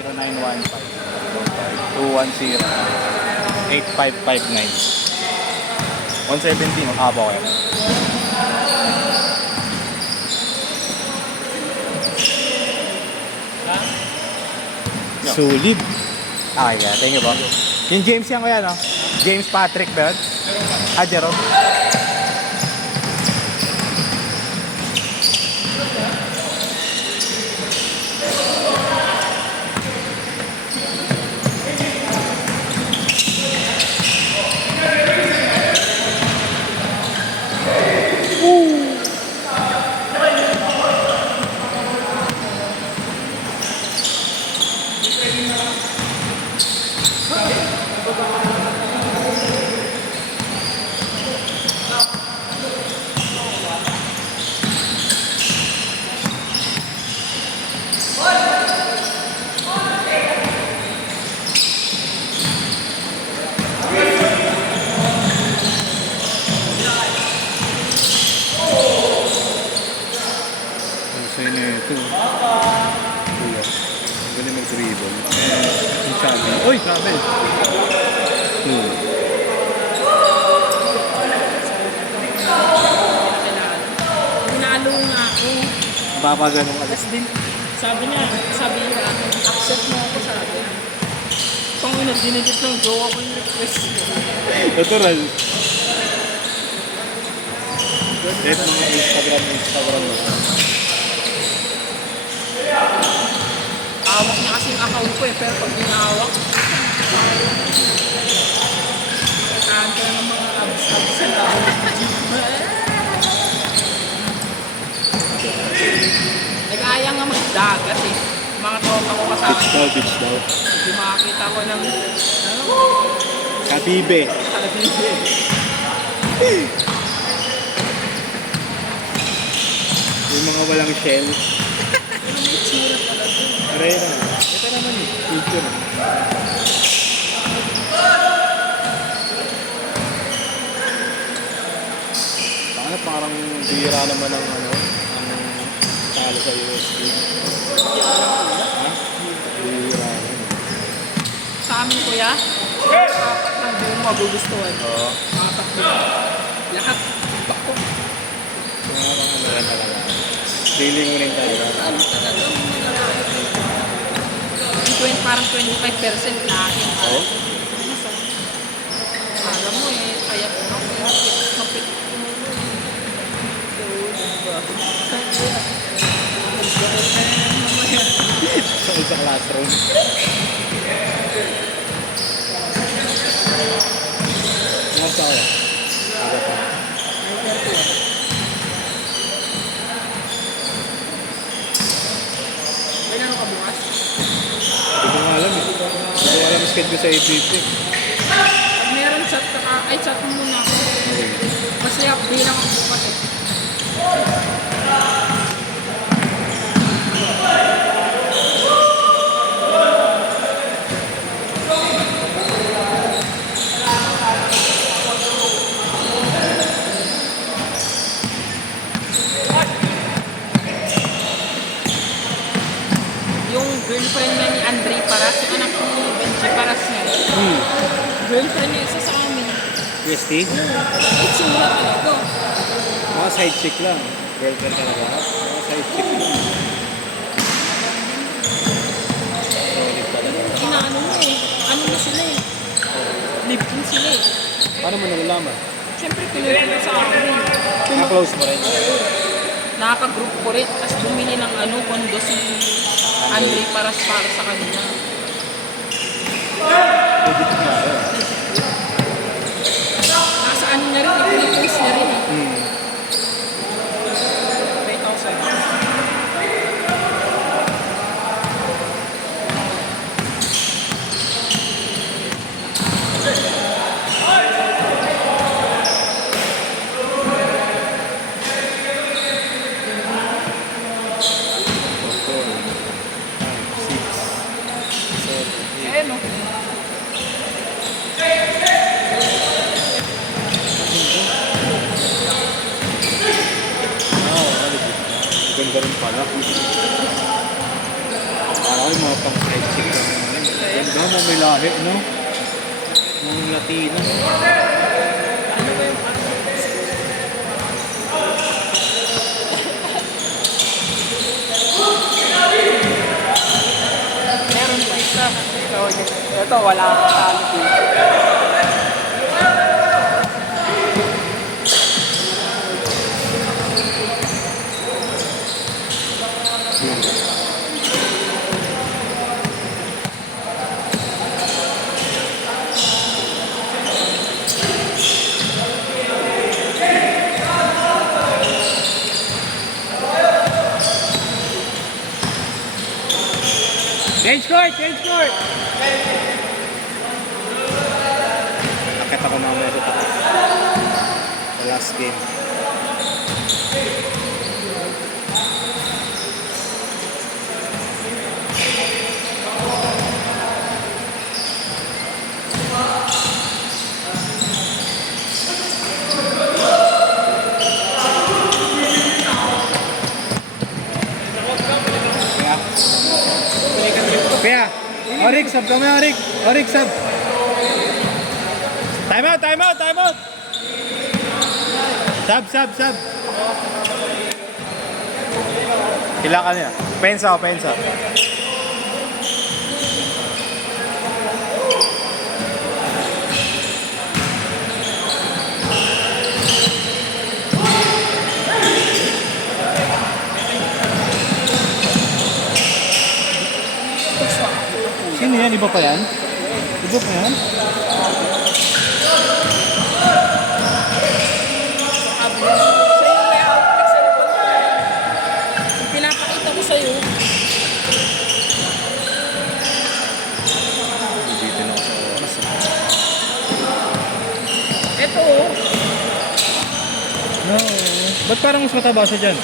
170, makaba ko yan. Solid. Okay, yeah. Thank you po. Yung James yan ko yan, no? James Patrick ba yun? Ah, Jerome. Sa'yo na ito. Kuya. Galing mag-dribble. Yung sabi. Uy! Sabi! Nalo nga ako. Papaganong ka. Tapos din, sabi niya, accept mo ako, sabi. Kung dinedit ng jowa ko yung request mo. Natural. Ito mga Instagram mo. Hawak niya kasi yung account ko eh, pero pag dinahawak, kanta ng mga abs sa tao. Nag-aayang nga magdagat eh. Mga tropa ko kasama. Beach daw. Hindi makakita ko ng Kabibe. Yung mga walang shell. Pero may tsura talaga. Aray na. Ito naman eh. Picture. Parang bira naman ang talo sa USB. Bira naman. Sa amin kuya, apat ng buong magugustuhan. Oo. Apat na. Lahat bako. Parang ano yan talaga. Feeling mo rin talaga. Ano talaga mga lalaki. Parang 25% na akin. Oo? Alam mo eh, kaya kapit ko mo. So, diba? Sa classroom. Ano sa kaya? Aga pa. May nano ka bukas? Hindi ko nga alam eh. Hindi ko alam schedule sa APP. Pag meron chat ka, ay chat mo muna ako. Kasi bilang ako bukas eh. Yung girlfriend niya ni Andre Paras, yung anak ni Benji Paras niya. Girlfriend niya isa sa amin. UST? Itsura talaga. Mga side chick lang. Girlfriend talaga. Mga side chick lang. Solid talaga. Inaano mo eh. Ano na sila eh. Live-in sila eh. Paano mo nalalaman? Siyempre, pinulit ko sa akin. Naka-close mo rin. Nakaka-group ko rin. Tapos bumili ng kondo si Andre para sa kanila. Edit nga rin. Nasa ano na rin, i-post na rin eh. 3,000. Eh no. Ganda rin pala. Parang Ay, mga pang side chick lang naman. Ganda mo, may lahi, no? Mga Latina. Ano ba yung meron pa isa. Ito, wala akong talo dito. Change court! Change court! Akit ako mamaya dito. The last game. Kaya, Orik, sub kami, Orik. Orik, sub. Time out, time out, time out. Sub. Kailangan niya. Pensa. Sino yan? Iba pa yan? Iba pa yan? Siya yung may outfit sa likod ko. Yung pinapakita ko sa'yo. Dito na ako sa oras. Ito oh. No. Ba't parang mas mataba siya dyan?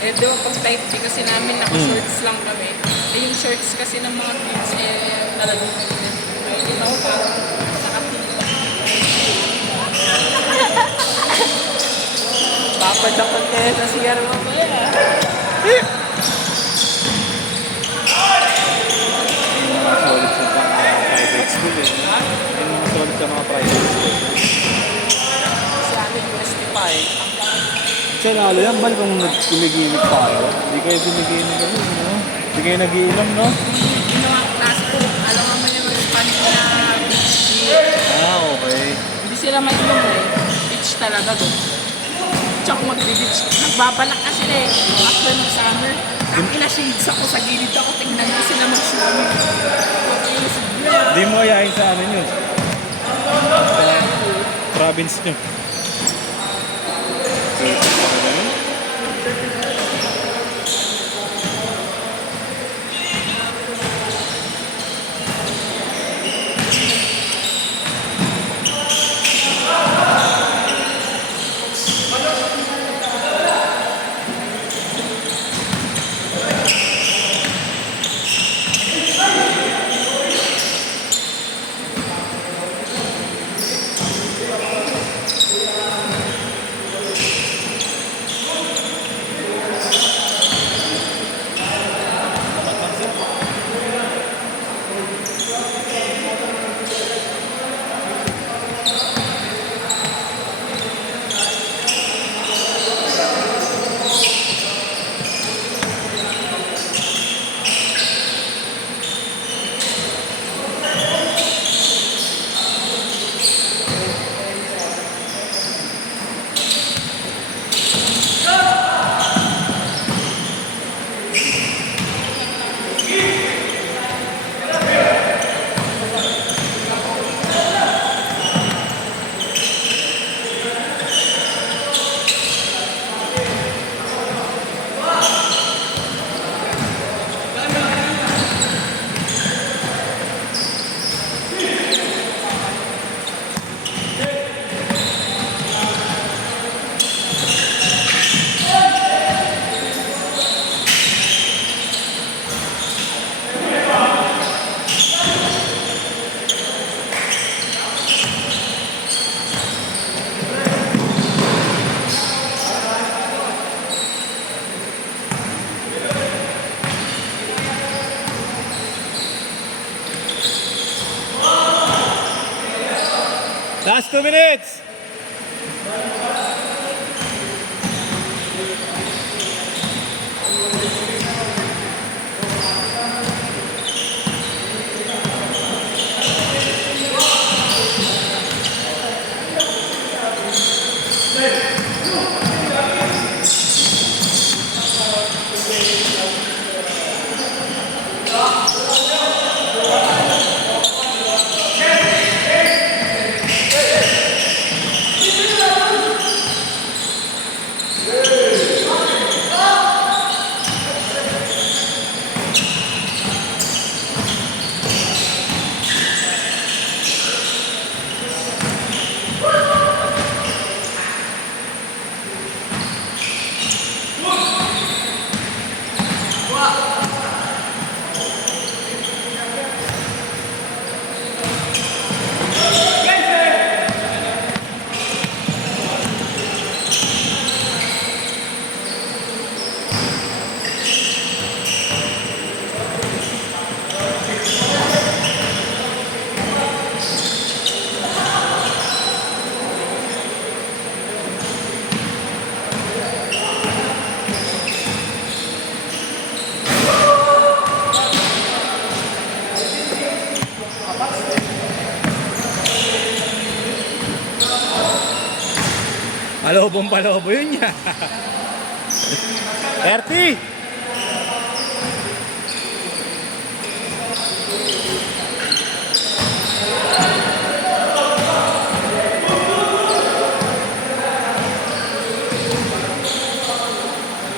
Eh, di ba pag type B kasi namin naka-shorts lang kami. Eh, yung shorts kasi ng mga kids, talagang ay, hindi ako parang nakapita. Papadakot kayo sa CR mo pala. Yung mga solid sa mga private school eh. Yung mga solid sa mga private school. Si amin UST5. Kasi lalo yan, bal kung nag-gimmick tayo. Hindi kayo gumigimik ano, no? Hindi kayo nag-iilam, no? Yung mga klase ko, alam mo naman yung Spanish na beach. Ah, okay. Hindi sila may ilong eh. Beach talaga doon. Tsaka mag-beach. Nagbabalak kasi eh. After ng summer, ang ina-shades ako sa gilid ako. Tingnan mo sila mag-swimming. Hindi mo ayayin sa amin yun. Sa province nyo. 2 minutes! Palobong-palobo yun niya. 30!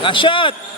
Last shot!